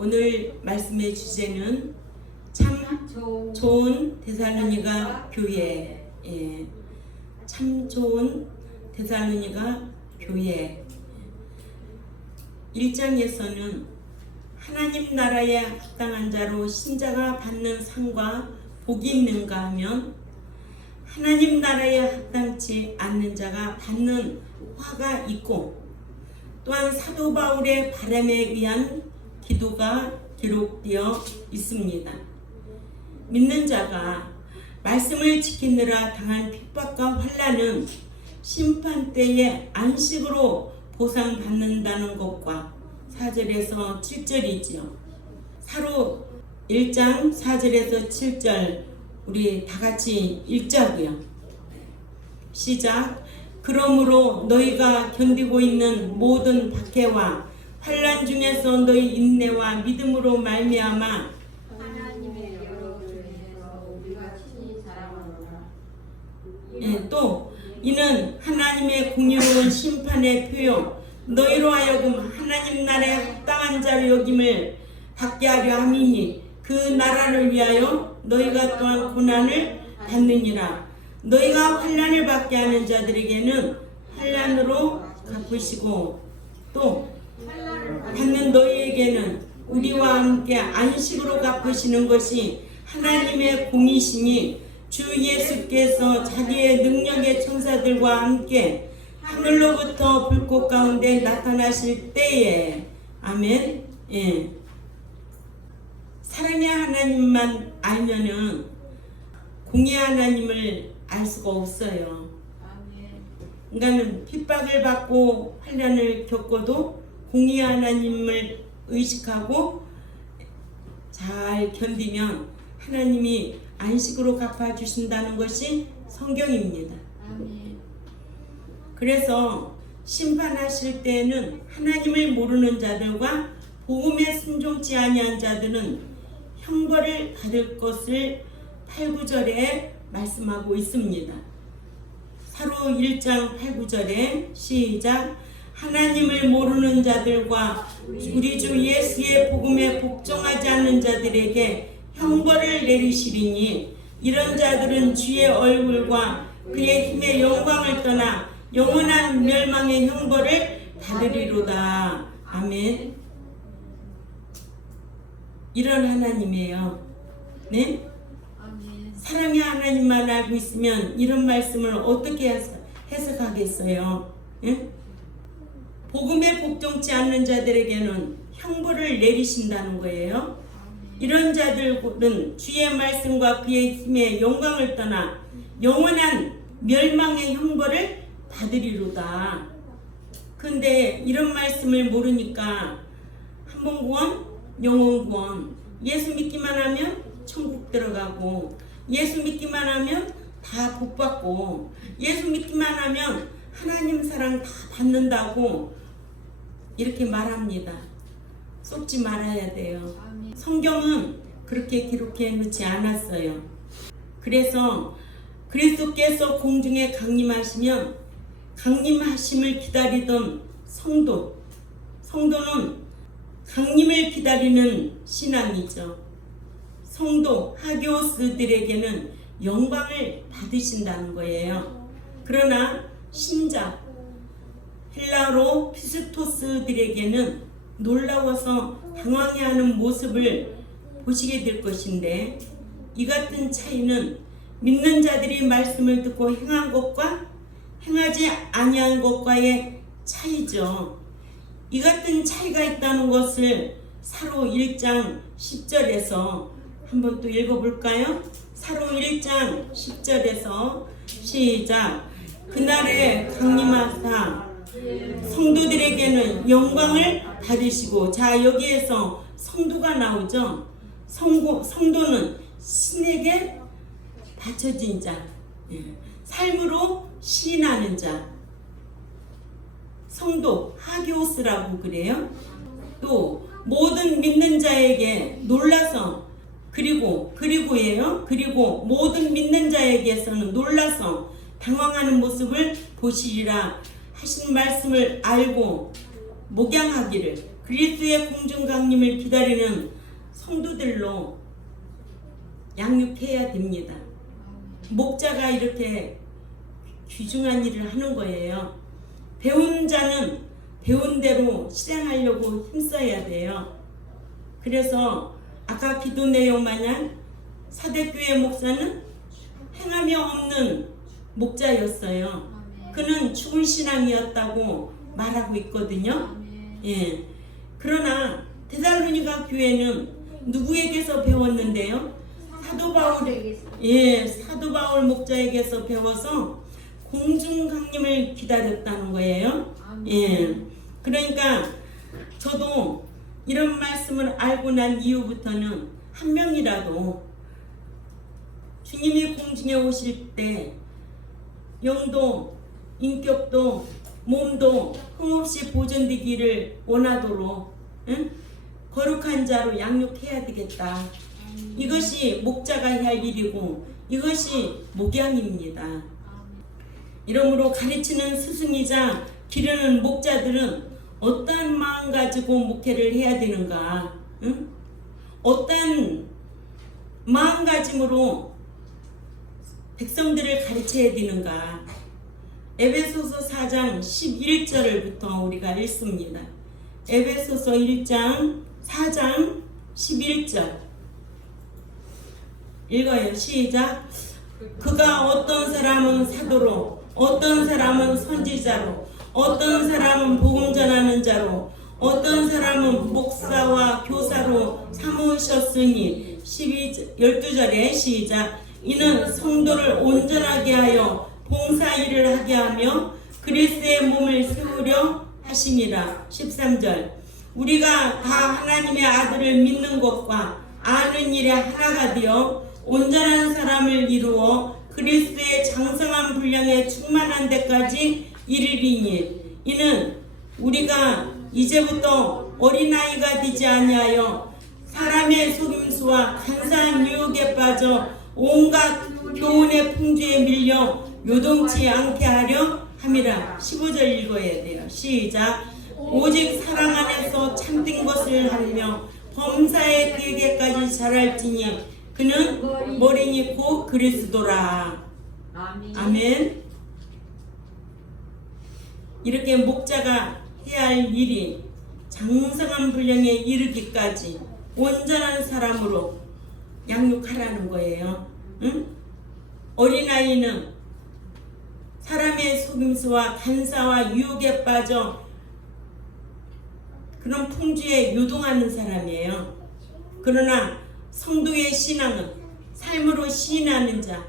오늘 말씀의 주제는 참 좋은 데살로니가 교회. 참 좋은 데살로니가 교회. 1장에서는 하나님 나라에 합당한 자로 신자가 받는 상과 복이 있는가 하면 하나님 나라에 합당치 않는 자가 받는 화가 있고, 또한 사도 바울의 바람에 의한 기도가 기록되어 있습니다. 믿는 자가 말씀을 지키느라 당한 핍박과 환난은 심판 때에 안식으로 보상받는다는 것과 4절에서 7절이지요. 사로 1장 4절에서 7절 우리 다 같이 읽자고요. 시작. 그러므로 너희가 견디고 있는 모든 박해와 환난 중에서 너희 인내와 믿음으로 말미암아 하나님의 여러 중에서 우리가 친히 자랑하노라. 또 이는 하나님의 공의로운 심판의 표요 너희로 하여금 하나님 나라에 합당한 자로 여김을 받게 하려 함이니 그 나라를 위하여 너희가 또한 고난을 받느니라. 너희가 환난을 받게 하는 자들에게는 환난으로 갚으시고 또 받는 너희에게는 우리와 함께 안식으로 갚으시는 것이 하나님의 공이시니 주 예수께서 자기의 능력의 천사들과 함께 하늘로부터 불꽃 가운데 나타나실 때에 아멘. 사랑의 하나님만 알면은 공의 하나님을 알 수가 없어요. 그러니까는 핍박을 받고 환난을 겪어도 공의 하나님을 의식하고 잘 견디면 하나님이 안식으로 갚아주신다는 것이 성경입니다. 그래서 심판하실 때에는 하나님을 모르는 자들과 복음에 순종치 아니한 자들은 형벌을 받을 것을 8, 9절에 말씀하고 있습니다. 사로 1장 8, 9절에 시작. 하나님을 모르는 자들과 우리 주 예수의 복음에 복종하지 않는 자들에게 형벌을 내리시리니 이런 자들은 주의 얼굴과 그의 힘의 영광을 떠나 영원한 멸망의 형벌을 받으리로다. 아멘. 이런 하나님이에요. 네? 사랑의 하나님만 알고 있으면 이런 말씀을 어떻게 해석하겠어요? 예? 복음에 복종치 않는 자들에게는 형벌을 내리신다는 거예요. 이런 자들은 주의 말씀과 그의 힘의 영광을 떠나 영원한 멸망의 형벌을 받으리로다. 근데 이런 말씀을 모르니까 한번 구원, 영원 구원, 예수 믿기만 하면 천국 들어가고, 예수 믿기만 하면 다 복받고, 예수 믿기만 하면 하나님 사랑 다 받는다고 이렇게 말합니다. 속지 말아야 돼요. 성경은 그렇게 기록해 놓지 않았어요. 그래서 그리스도께서 공중에 강림하시면 강림하심을 기다리던 성도는 강림을 기다리는 신앙이죠. 성도 하교스들에게는 영광을 받으신다는 거예요. 그러나 신자 헬라로 피스토스들에게는 놀라워서 당황해하는 모습을 보시게 될 것인데, 이 같은 차이는 믿는 자들이 말씀을 듣고 행한 것과 행하지 아니한 것과의 차이죠. 이 같은 차이가 있다는 것을 사로 1장 10절에서 한번 또 읽어볼까요? 사로 1장 10절에서 시작. 그날에 강림하사 성도들에게는 영광을 받으시고, 자 여기에서 성도가 나오죠. 성도는 신에게 바쳐진 자, 삶으로 시인하는 자, 성도 하교스라고 그래요. 또 모든 믿는 자에게 놀라서 그리고예요. 그리고 모든 믿는 자에게서는 놀라서 당황하는 모습을 보시리라 하신 말씀을 알고 목양하기를 그리스도의 공중강림을 기다리는 성도들로 양육해야 됩니다. 목자가 이렇게 귀중한 일을 하는 거예요. 배운 자는 배운 대로 실행하려고 힘써야 돼요. 그래서 아까 기도 내용 마냥 사대교회 목사는 행함이 없는 목자였어요. 그는 죽은 신앙이었다고 말하고 있거든요. 예. 그러나 데살로니가 교회는 누구에게서 배웠는데요? 사도 바울 목자에게서 배워서 공중 강림을 기다렸다는 거예요. 예. 그러니까 저도 이런 말씀을 알고 난 이후부터는 한 명이라도 주님이 공중에 오실 때 영도, 인격도, 몸도 흠없이 보존되기를 원하도록 거룩한 자로 양육해야 되겠다. 이것이 목자가 해야 할 일이고 이것이 목양입니다. 이러므로 가르치는 스승이자 기르는 목자들은 어떠한 마음 가지고 목회를 해야 되는가? 어떠한 마음가짐으로 백성들을 가르쳐야 되는가? 에베소서 4장 11절부터 우리가 읽습니다. 에베소서 1장 4장 11절 읽어요. 시작. 그가 어떤 사람은 사도로, 어떤 사람은 선지자로, 어떤 사람은 복음 전하는 자로, 어떤 사람은 목사와 교사로 삼으셨으니 12절에 시작. 이는 성도를 온전하게 하여 봉사일을 하게 하며 그리스도의 몸을 세우려 하심이라. 13절. 우리가 다 하나님의 아들을 믿는 것과 아는 일에 하나가 되어 온전한 사람을 이루어 그리스도의 장성한 분량에 충만한 데까지 이르리니 이는 우리가 이제부터 어린아이가 되지 아니하여 사람의 속임수와 간사한 유혹에 빠져 온갖 교훈의 풍주에 밀려 요동치 않게 하려 함이라. 15절 읽어야 돼요. 시작. 오직 사랑 안에서 참된 것을 하며 범사의 계계까지 자랄지니 그는 머리니 곧 그리스도라. 아멘. 이렇게 목자가 해야 할 일이 장성한 분량에 이르기까지 온전한 사람으로 양육하라는 거예요. 응? 어린아이는 사람의 속임수와 간사와 유혹에 빠져 그런 풍주에 요동하는 사람이에요. 그러나 성도의 신앙은 삶으로 시인하는 자,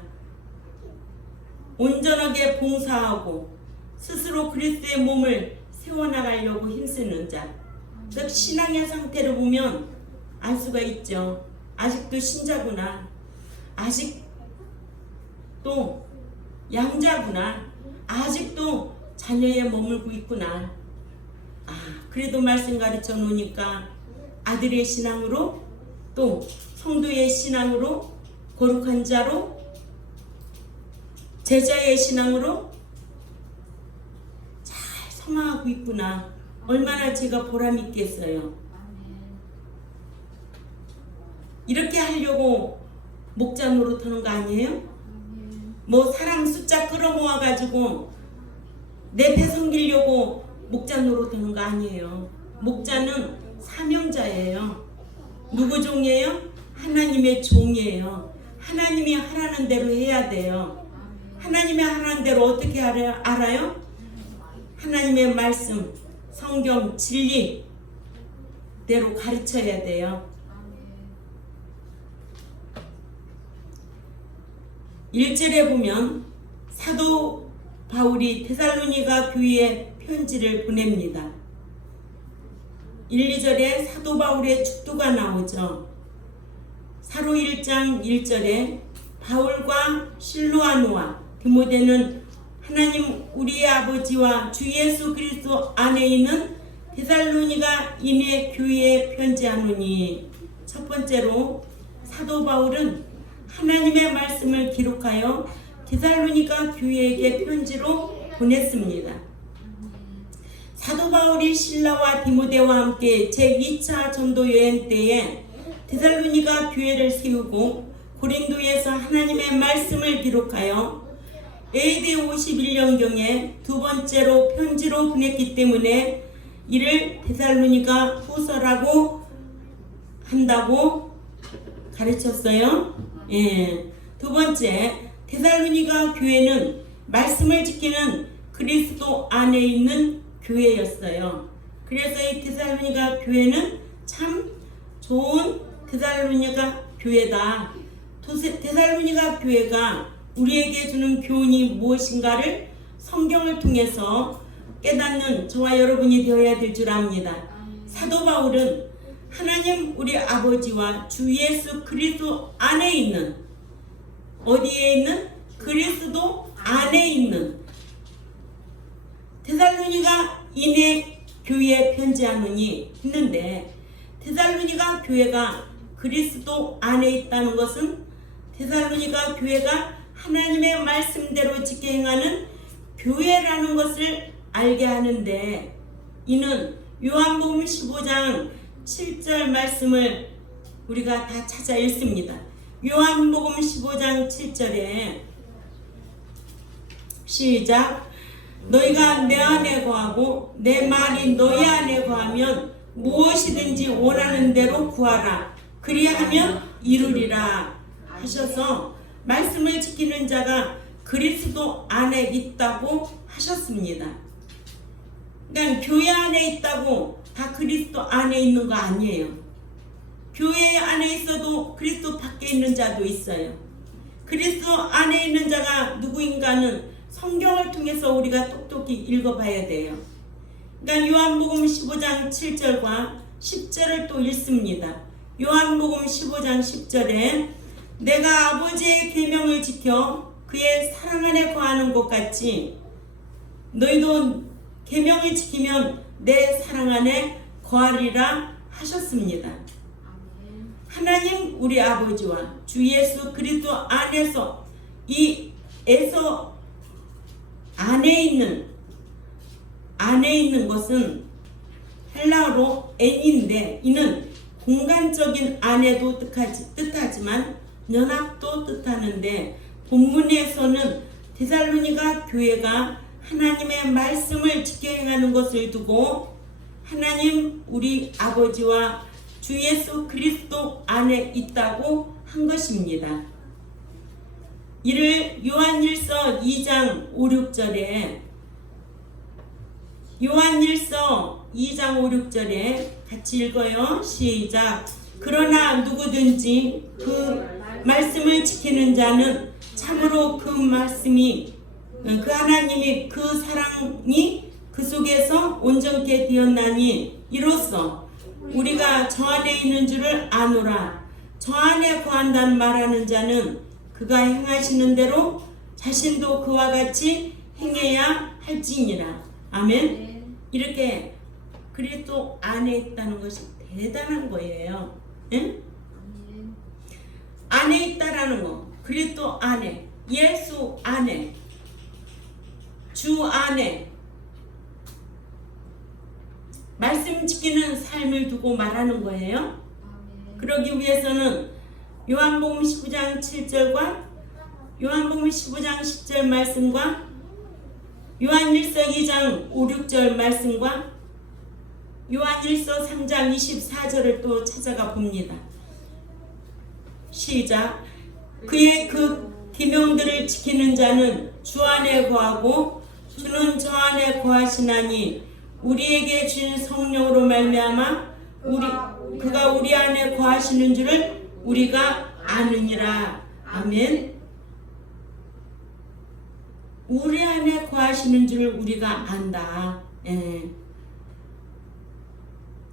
온전하게 봉사하고 스스로 그리스도의 몸을 세워나가려고 힘쓰는 자. 즉 신앙의 상태를 보면 알 수가 있죠. 아직도 신자구나. 아직도 양자구나. 아직도 자녀에 머물고 있구나. 그래도 말씀 가르쳐 놓으니까 아들의 신앙으로 또 성도의 신앙으로 거룩한 자로 제자의 신앙으로 잘 성화하고 있구나. 얼마나 제가 보람 있겠어요. 이렇게 하려고 목자 노릇하는 거 아니에요? 뭐 사람 숫자 끌어모아 가지고 내 배 섬기려고 목자 노릇하는 거 아니에요. 목자는 사명자예요. 누구 종이에요? 하나님의 종이에요. 하나님이 하라는 대로 해야 돼요. 하나님이 하라는 대로 어떻게 알아요? 하나님의 말씀, 성경, 진리대로 가르쳐야 돼요. 1절에 보면 사도 바울이 데살로니가 교회에 편지를 보냅니다. 1, 2절에 사도 바울의 축도가 나오죠. 사로 1장 1절에 바울과 실로아노와 디모데는 하나님 우리의 아버지와 주 예수 그리스도 안에 있는 데살로니가 인의 교회에 편지하노니. 첫 번째로 사도 바울은 하나님의 말씀을 기록하여 데살로니가 교회에게 편지로 보냈습니다. 사도 바울이 실라와 디모데와 함께 제2차 전도 여행 때에 데살로니가 교회를 세우고 고린도에서 하나님의 말씀을 기록하여 AD 51년경에 두 번째로 편지로 보냈기 때문에 이를 데살로니가 후서라고 한다고 가르쳤어요. 두 번째, 데살로니가 교회는 말씀을 지키는 그리스도 안에 있는 교회였어요. 그래서 이 데살로니가 교회는 참 좋은 데살로니가 교회다. 데살로니가 교회가 우리에게 주는 교훈이 무엇인가를 성경을 통해서 깨닫는 저와 여러분이 되어야 될 줄 압니다. 사도 바울은 하나님 우리 아버지와 주 예수 그리스도 안에 있는, 어디에 있는? 그리스도 안에 있는 데살로니가 인해 교회에 편지하노니 있는데, 데살로니가 교회가 그리스도 안에 있다는 것은 데살로니가 교회가 하나님의 말씀대로 지켜 행하는 교회라는 것을 알게 하는데, 이는 요한복음 15장 7절 말씀을 우리가 다 찾아 읽습니다. 요한복음 15장 7절에 시작. 너희가 내 안에 거하고 내 말이 너희 안에 거하면 무엇이든지 원하는 대로 구하라. 그리하면 이루리라 하셔서 말씀을 지키는 자가 그리스도 안에 있다고 하셨습니다. 그러니까 교회 안에 있다고 다 그리스도 안에 있는 거 아니에요. 교회 안에 있어도 그리스도 밖에 있는 자도 있어요. 그리스도 안에 있는 자가 누구인가는 성경을 통해서 우리가 똑똑히 읽어봐야 돼요. 그러니까 요한복음 15장 7절과 10절을 또 읽습니다. 요한복음 15장 10절에 내가 아버지의 계명을 지켜 그의 사랑 안에 거하는 것 같이 너희도 계명을 지키면 내 사랑 안에 거하리라 하셨습니다. 하나님 우리 아버지와 주 예수 그리스도 안에서 이에서 안에 있는 것은 헬라어로 엔인데, 이는 공간적인 안에도 뜻하지만 연합도 뜻하는데, 본문에서는 데살로니가 교회가 하나님의 말씀을 지켜 행하는 것을 두고 하나님 우리 아버지와 주 예수 그리스도 안에 있다고 한 것입니다. 이를 요한일서 2장 5, 6절에 요한일서 2장 5, 6절에 같이 읽어요. 시작. 그러나 누구든지 그 말씀을 지키는 자는 참으로 그 말씀이 그 하나님이 그 사랑이 그 속에서 온전케 되었나니 이로써 우리가 저 안에 있는 줄을 아노라. 저 안에 거한다는 말하는 자는 그가 행하시는 대로 자신도 그와 같이 행해야 할지니라. 아멘. 이렇게 그리스도 안에 있다는 것이 대단한 거예요. 응? 안에 있다라는 거, 그리스도 안에, 예수 안에, 주 안에 말씀 지키는 삶을 두고 말하는 거예요. 그러기 위해서는 요한복음 19장 7절과 요한복음 15장 10절 말씀과 요한일서 2장 5, 6절 말씀과 요한일서 3장 24절을 또 찾아가 봅니다. 시작. 그의 그 계명들을 지키는 자는 주 안에 거하고 주는 저 안에 거하시나니 우리에게 주신 성령으로 말미암아 그가 우리 안에 거하시는 줄을 우리가 아느니라. 아멘. 우리 안에 거하시는 줄을 우리가 안다.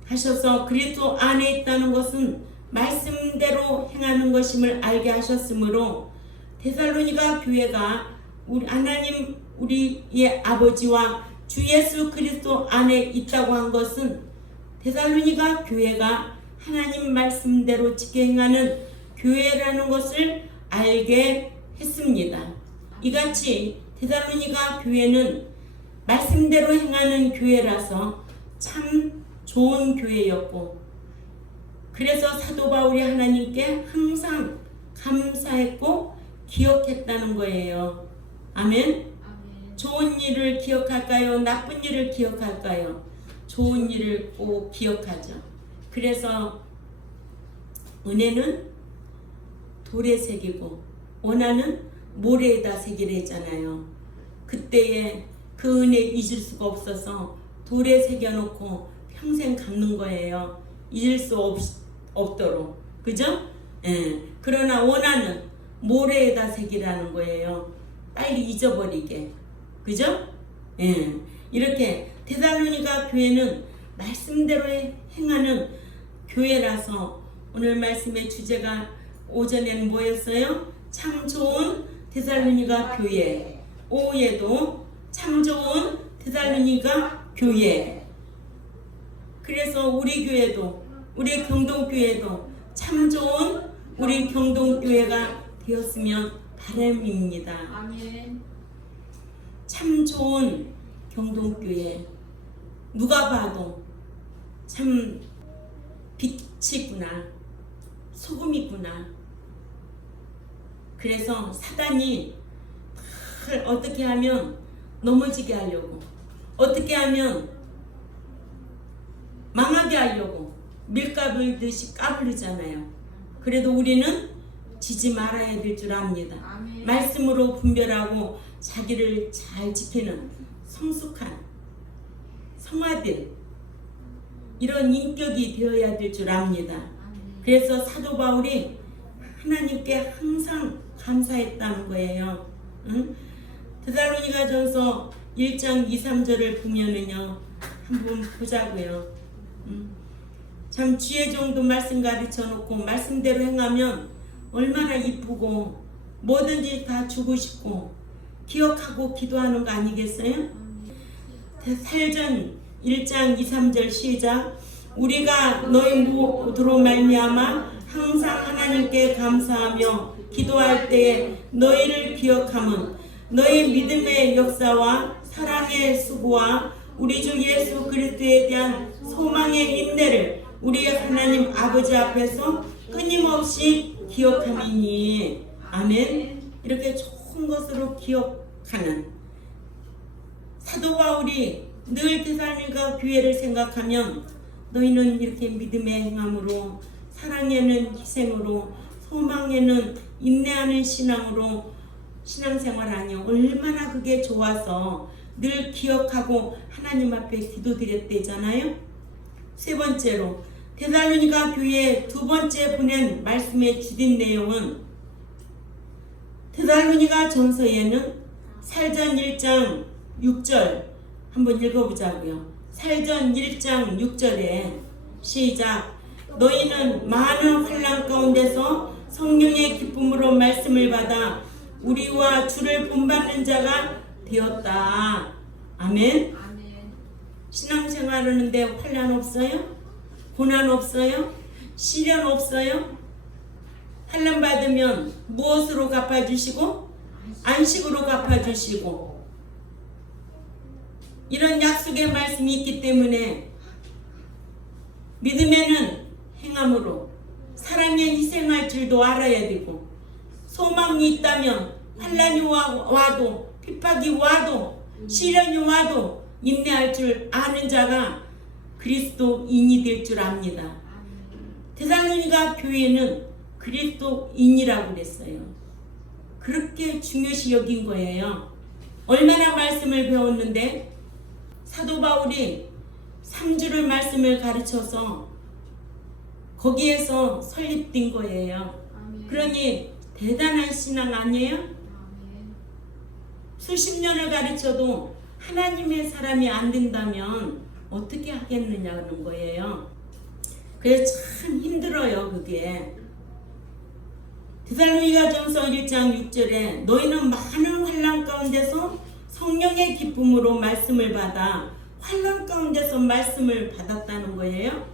하셔서 그리스도 안에 있다는 것은 말씀대로 행하는 것임을 알게 하셨으므로 데살로니가 교회가 우리 하나님 우리의 아버지와 주 예수 그리스도 안에 있다고 한 것은 데살로니가 교회가 하나님 말씀대로 지켜 행하는 교회라는 것을 알게 했습니다. 이같이 데살로니가 교회는 말씀대로 행하는 교회라서 참 좋은 교회였고, 그래서 사도 바울이 하나님께 항상 감사했고 기억했다는 거예요. 아멘. 아멘. 좋은 일을 기억할까요? 나쁜 일을 기억할까요? 좋은 일을 꼭 기억하죠. 그래서 은혜는 돌에 새기고 원하는 모래에다 새기라 했잖아요. 그때에 그 은혜 잊을 수가 없어서 돌에 새겨놓고 평생 갚는 거예요. 잊을 수 없도록. 그죠? 예. 그러나 원하는 모래에다 새기라는 거예요. 빨리 잊어버리게. 그죠? 예. 이렇게 데살로니가 교회는 말씀대로 행하는 교회라서 오늘 말씀의 주제가 오전에는 뭐였어요? 참 좋은 데살로니가 교회. 오후에도 참 좋은 데살로니가 교회. 그래서 우리 교회도, 우리 경동교회도 참 좋은 우리 경동교회가 되었으면 바람입니다. 아멘. 참 좋은 경동교회. 누가 봐도 참 빛이구나, 소금이구나. 그래서 사단이 어떻게 하면 넘어지게 하려고, 어떻게 하면 망하게 하려고 밀가루 듯이 까불잖아요. 그래도 우리는 지지 말아야 될 줄 압니다. 아멘. 말씀으로 분별하고 자기를 잘 지키는 성숙한 성아들, 이런 인격이 되어야 될 줄 압니다. 아멘. 그래서 사도 바울이 하나님께 항상 감사했다는 거예요. 응? 데살로니가전서 1장 2, 3절을 보면은요, 한번 보자고요. 참 주의 종도 말씀 가르쳐 놓고 말씀대로 행하면 얼마나 이쁘고 뭐든지 다 주고 싶고 기억하고 기도하는 거 아니겠어요? 살전 1장 2, 3절 시작. 우리가 너희 모두로 말미암아 항상 하나님께 감사하며 기도할 때에 너희를 기억함은 너희 믿음의 역사와 사랑의 수고와 우리 주 예수 그리스도에 대한 소망의 인내를 우리 하나님 아버지 앞에서 끊임없이 기억함이니. 아멘. 이렇게 좋은 것으로 기억하는 사도 바울이 늘 데살로니가 교회를 생각하면 너희는 이렇게 믿음의 행함으로, 사랑에는 희생으로, 소망에는 인내하는 신앙으로 신앙생활하니 얼마나 그게 좋아서 늘 기억하고 하나님 앞에 기도드렸대잖아요. 세 번째로 데살로니가 교회에 두 번째 보낸 말씀의 주된 내용은 데살로니가 전서에는 살전 1장 6절 한번 읽어보자고요. 살전 1장 6절에 시작. 너희는 많은 환난 가운데서 성령의 기쁨으로 말씀을 받아 우리와 주를 본받는 자가 되었다. 아멘. 아멘. 신앙생활하는데 환난 없어요? 고난 없어요? 시련 없어요? 환난 받으면 무엇으로 갚아주시고 안식으로 갚아주시고, 이런 약속의 말씀이 있기 때문에 믿음에는 행함으로 사랑에 희생할 줄도 알아야 되고, 소망이 있다면 환난이 와도 핍박이 와도 시련이 와도 인내할 줄 아는 자가 그리스도인이 될 줄 압니다. 데살로니가 교회는 그리스도인이라고 그랬어요. 그렇게 중요시 여긴 거예요. 얼마나 말씀을 배웠는데 사도 바울이 3주를 말씀을 가르쳐서 거기에서 설립된 거예요. 아멘. 그러니 대단한 신앙 아니에요? 아멘. 수십 년을 가르쳐도 하나님의 사람이 안 된다면 어떻게 하겠느냐는 거예요. 그래서 참 힘들어요, 그게. 데살로니가전서 1장 6절에 너희는 많은 환난 가운데서 성령의 기쁨으로 말씀을 받아, 환난 가운데서 말씀을 받았다는 거예요.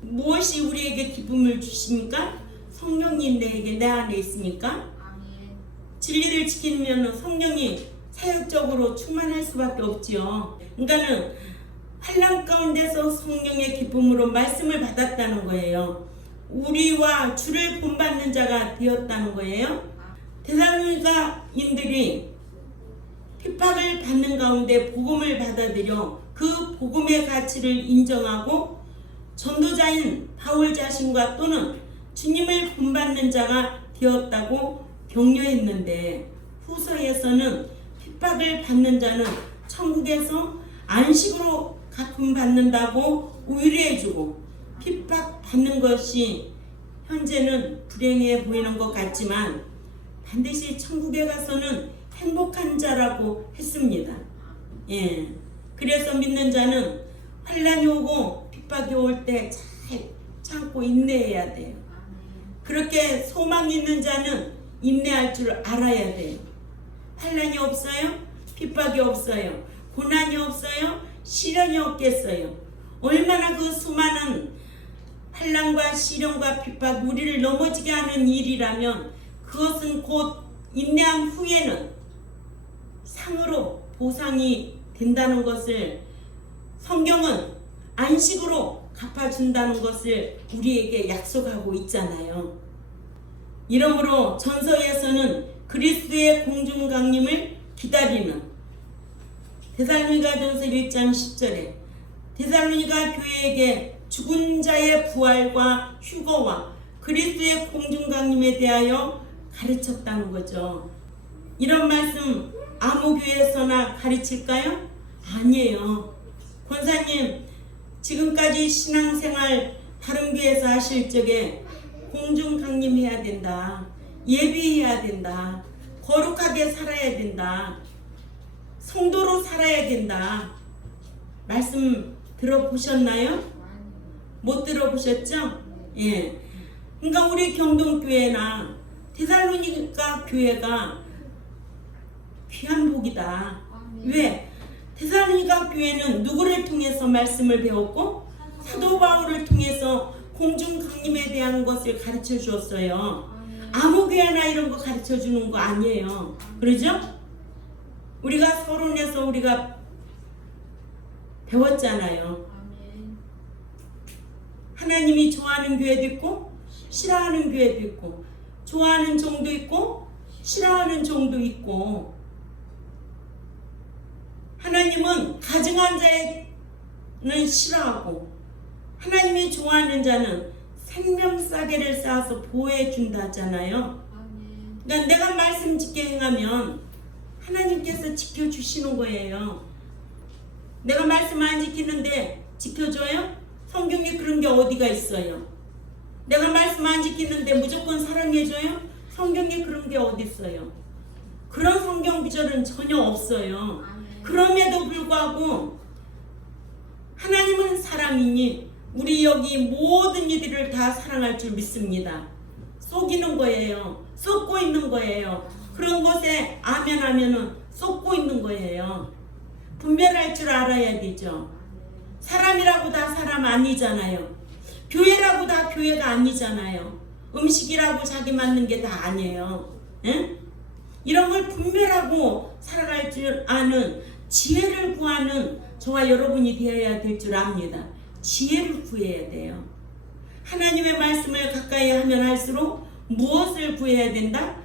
무엇이 우리에게 기쁨을 주십니까? 성령이 내 안에 있으니까. 아멘. 진리를 지키면 성령이 사역적으로 충만할 수밖에 없지요. 그러니까는 환난 가운데서 성령의 기쁨으로 말씀을 받았다는 거예요. 우리와 주를 본받는 자가 되었다는 거예요. 데살로니가인들이 핍박을 받는 가운데 복음을 받아들여 그 복음의 가치를 인정하고 전도자인 바울 자신과 또는 주님을 본받는 자가 되었다고 격려했는데, 후서에서는 핍박을 받는 자는 천국에서 안식으로 갚음 받는다고 위로해주고, 핍박받는 것이 현재는 불행해 보이는 것 같지만 반드시 천국에 가서는 행복한 자라고 했습니다. 예. 그래서 믿는 자는 환난이 오고 핍박이 올 때 잘 참고 인내해야 돼요. 그렇게 소망 있는 자는 인내할 줄 알아야 돼요. 환난이 없어요? 핍박이 없어요? 고난이 없어요? 시련이 없겠어요? 얼마나 그 수많은 환난과 시련과 핍박, 우리를 넘어지게 하는 일이라면 그것은 곧 인내한 후에는 상으로 보상이 된다는 것을, 성경은 안식으로 갚아준다는 것을 우리에게 약속하고 있잖아요. 이러므로 전서에서는 그리스도의 공중 강림을 기다리는, 데살로니가전서 1장 10절에 데살로니가 교회에게 죽은 자의 부활과 휴거와 그리스도의 공중 강림에 대하여 가르쳤다는 거죠. 이런 말씀 아무 교회에서나 가르칠까요? 아니에요. 권사님, 지금까지 신앙생활 다른 교회에서 하실 적에 공중 강림해야 된다, 예비해야 된다, 거룩하게 살아야 된다, 성도로 살아야 된다, 말씀 들어보셨나요? 못 들어보셨죠? 예. 그러니까 우리 경동교회나 데살로니가 교회가 귀한 복이다. 왜? 데살로니가 교회는 누구를 통해서 말씀을 배웠고 사도 바울을 통해서 공중 강림에 대한 것을 가르쳐 주었어요. 아무 교회나 이런 거 가르쳐 주는 거 아니에요. 그러죠? 우리가 서론에서 우리가 배웠잖아요. 하나님이 좋아하는 교회도 있고 싫어하는 교회도 있고, 좋아하는 종도 있고 싫어하는 종도 있고, 하나님은 가증한 자는 싫어하고 하나님이 좋아하는 자는 생명싸개를 쌓아서 보호해 준다잖아요. 그러니까 내가 말씀 짓게 행하면 하나님께서 지켜주시는 거예요. 내가 말씀 안 지키는데 지켜줘요? 성경에 그런 게 어디가 있어요? 내가 말씀 안 지키는데 무조건 사랑해줘요? 성경에 그런 게 어디 있어요? 그런 성경 구절은 전혀 없어요. 그럼에도 불구하고 하나님은 사랑이니 우리 여기 모든 이들을 다 사랑할 줄 믿습니다. 속이는 거예요. 쏟고 있는 거예요. 그런 것에 아멘 하면은 쏟고 있는 거예요. 분별할 줄 알아야 되죠. 사람이라고 다 사람 아니잖아요. 교회라고 다 교회가 아니잖아요. 음식이라고 자기 맞는 게 다 아니에요. 응? 이런 걸 분별하고 살아갈 줄 아는 지혜를 구하는 저와 여러분이 되어야 될 줄 압니다. 지혜를 구해야 돼요. 하나님의 말씀을 가까이 하면 할수록 무엇을 구해야 된다?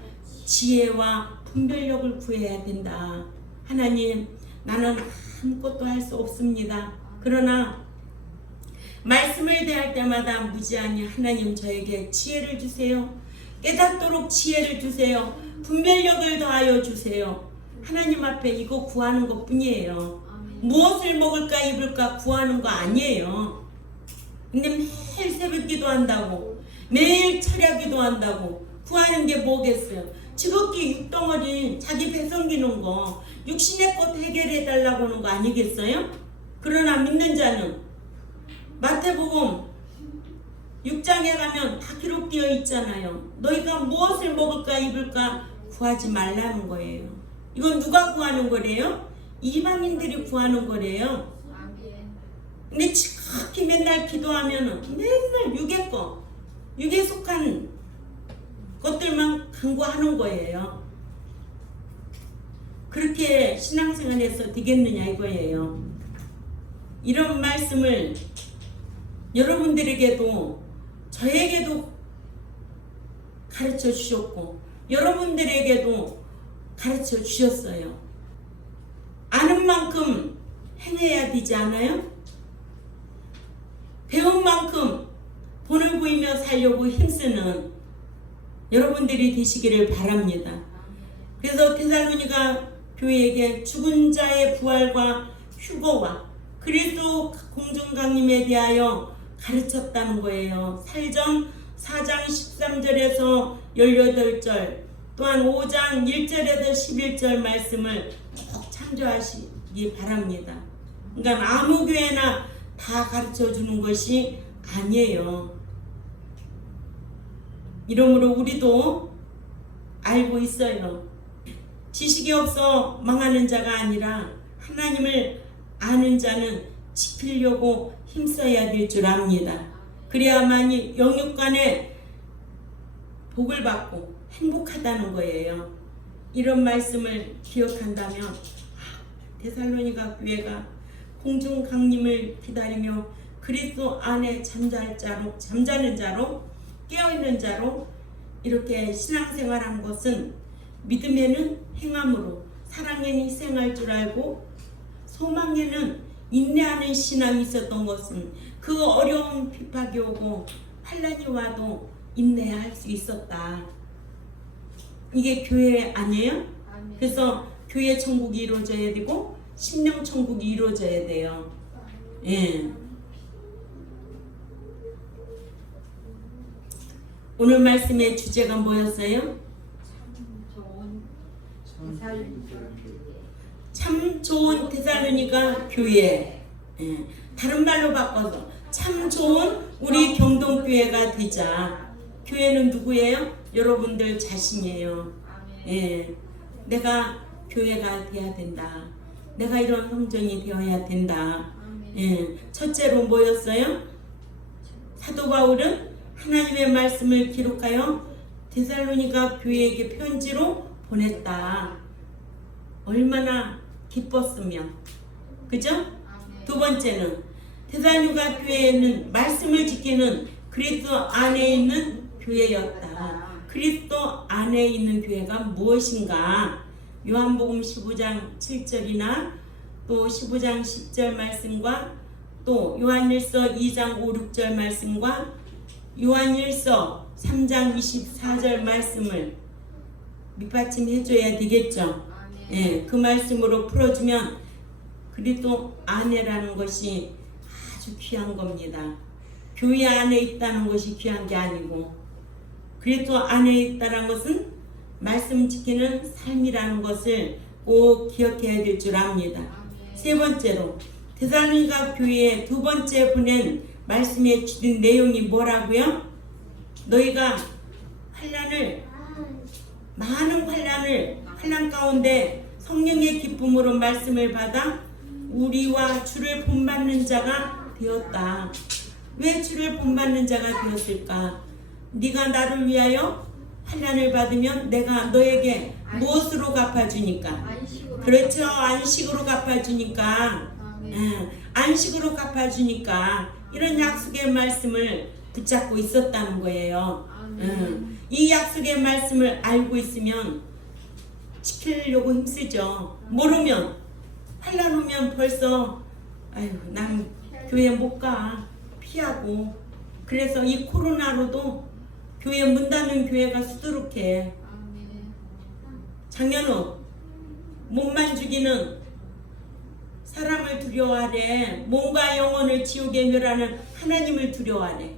지혜와 분별력을 구해야 된다. 하나님, 나는 아무것도 할 수 없습니다. 그러나 말씀을 대할 때마다 무지하니 하나님 저에게 지혜를 주세요. 깨닫도록 지혜를 주세요. 분별력을 더하여 주세요. 하나님 앞에 이거 구하는 것 뿐이에요. 무엇을 먹을까 입을까 구하는 거 아니에요. 근데 매일 새벽 기도한다고, 매일 철야 기도한다고 구하는 게 뭐겠어요? 지극히 육덩어리 자기 배 섬기는 거, 육신의 것 해결해 달라고 하는 거 아니겠어요? 그러나 믿는 자는 마태복음 6장에 가면 다 기록되어 있잖아요. 너희가 무엇을 먹을까 입을까 구하지 말라는 거예요. 이건 누가 구하는 거래요? 이방인들이 구하는 거래요. 근데 지극히 맨날 기도하면은 맨날 육에 속한 것들만 간구하는 거예요. 그렇게 신앙생활에서 되겠느냐 이거예요. 이런 말씀을 여러분들에게도 저에게도 가르쳐 주셨고 여러분들에게도 가르쳐 주셨어요. 아는 만큼 행해야 되지 않아요? 배운 만큼 본을 보이며 살려고 힘쓰는 여러분들이 되시기를 바랍니다. 그래서 데살로니가 교회에게 죽은 자의 부활과 휴거와 그리스도 공중강림에 대하여 가르쳤다는 거예요. 살전 4장 13절에서 18절 또한 5장 1절에서 11절 말씀을 꼭 참조하시기 바랍니다. 그러니까 아무 교회나 다 가르쳐 주는 것이 아니에요. 이러므로 우리도 알고 있어요. 지식이 없어 망하는 자가 아니라 하나님을 아는 자는 지키려고 힘써야 될 줄 압니다. 그래야만이 영육간에 복을 받고 행복하다는 거예요. 이런 말씀을 기억한다면 데살로니가 교회가 공중 강림을 기다리며 그리스도 안에 잠자는 자로 깨어있는 자로 이렇게 신앙생활한 것은 믿음에는 행함으로 사랑에는 희생할 줄 알고 소망에는 인내하는 신앙이 있었던 것은 그 어려운 핍박이 오고 환난이 와도 인내할 수 있었다. 이게 교회 아니에요? 그래서 교회 천국이 이루어져야 되고 심령 천국이 이루어져야 돼요. 예. 오늘 말씀의 주제가 뭐였어요? 참 좋은 데살로니가 교회. 예. 다른 말로 바꿔서 참 좋은 우리 경동교회가 되자. 교회는 누구예요? 여러분들 자신이에요. 예. 내가 교회가 돼야 된다. 내가 이런 성전이 되어야 된다. 예. 첫째로 뭐였어요? 사도 바울은 하나님의 말씀을 기록하여 데살로니가 교회에게 편지로 보냈다. 얼마나 기뻤으며, 그죠? 두 번째는 데살로니가 교회는 말씀을 지키는 그리스도 안에 있는 교회였다. 그리스도 안에 있는 교회가 무엇인가? 요한복음 15장 7절이나 또 15장 10절 말씀과 또 요한일서 2장 5, 6절 말씀과 요한일서 3장 24절 말씀을 밑받침해 줘야 되겠죠. 예, 그 말씀으로 풀어주면 그리스도 안에라는 것이 아주 귀한 겁니다. 교회 안에 있다는 것이 귀한 게 아니고 그리스도 안에 있다는 것은 말씀 지키는 삶이라는 것을 꼭 기억해야 될 줄 압니다. 세 번째로 데살로니가 교회에 두 번째 보낸 말씀에 주된 내용이 뭐라고요? 너희가 많은 환난 가운데 성령의 기쁨으로 말씀을 받아 우리와 주를 본받는 자가 되었다. 왜 주를 본받는 자가 되었을까? 네가 나를 위하여 환난을 받으면 내가 너에게 무엇으로 갚아주니까? 그렇죠. 안식으로 갚아주니까. 안식으로 갚아주니까 이런 약속의 말씀을 붙잡고 있었다는 거예요. 이 약속의 말씀을 알고 있으면 지키려고 힘쓰죠. 모르면 환난 오면 벌써 아유 난 교회 못 가 피하고 그래서 이 코로나로도 교회 문 닫는 교회가 수두룩해. 장현우 몸만 죽이는 사람을 두려워하래. 몸과 영혼을 지옥에 멸하는 하나님을 두려워하래.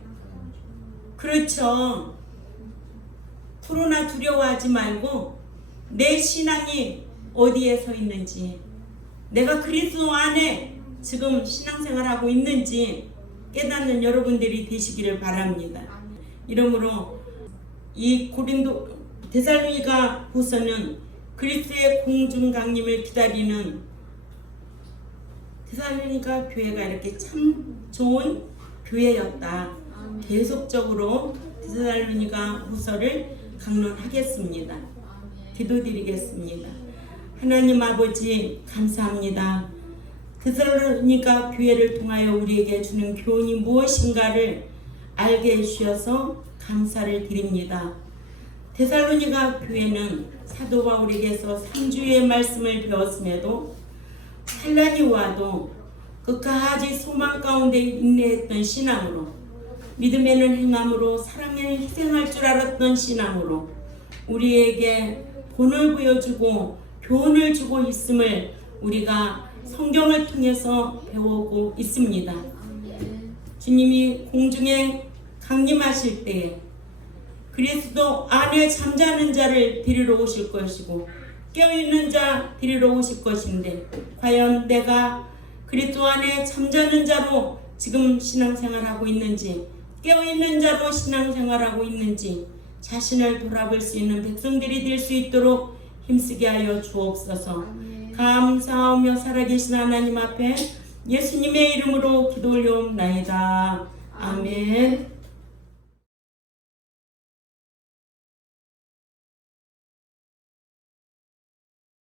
그렇죠. 코로나 두려워하지 말고 내 신앙이 어디에 서 있는지 내가 그리스도 안에 지금 신앙생활하고 있는지 깨닫는 여러분들이 되시기를 바랍니다. 이러므로 이 데살로니가 후서는 그리스도의 공중강림을 기다리는 데살로니가 교회가 이렇게 참 좋은 교회였다. 계속적으로 데살로니가 후서를 강론하겠습니다. 기도드리겠습니다. 하나님 아버지 감사합니다. 데살로니가 교회를 통하여 우리에게 주는 교훈이 무엇인가를 알게 해주셔서 감사를 드립니다. 데살로니가 교회는 사도 바울에게서 3주의 말씀을 배웠음에도 환난이 와도 끝까지 소망 가운데 인내했던 신앙으로, 믿음에는 행함으로, 사랑에는 희생할 줄 알았던 신앙으로 우리에게 본을 보여주고 교훈을 주고 있음을 우리가 성경을 통해서 배우고 있습니다. 아멘. 주님이 공중에 강림하실 때에 그리스도 안에 잠자는 자를 데리러 오실 것이고 깨어있는 자 데리러 오실 것인데, 과연 내가 그리스도 안에 잠자는 자로 지금 신앙생활하고 있는지, 깨어있는 자로 신앙생활하고 있는지 자신을 돌아볼 수 있는 백성들이 될 수 있도록 힘쓰게 하여 주옵소서. 아멘. 감사하며 살아계신 하나님 앞에 예수님의 이름으로 기도 올려옵나이다. 아멘.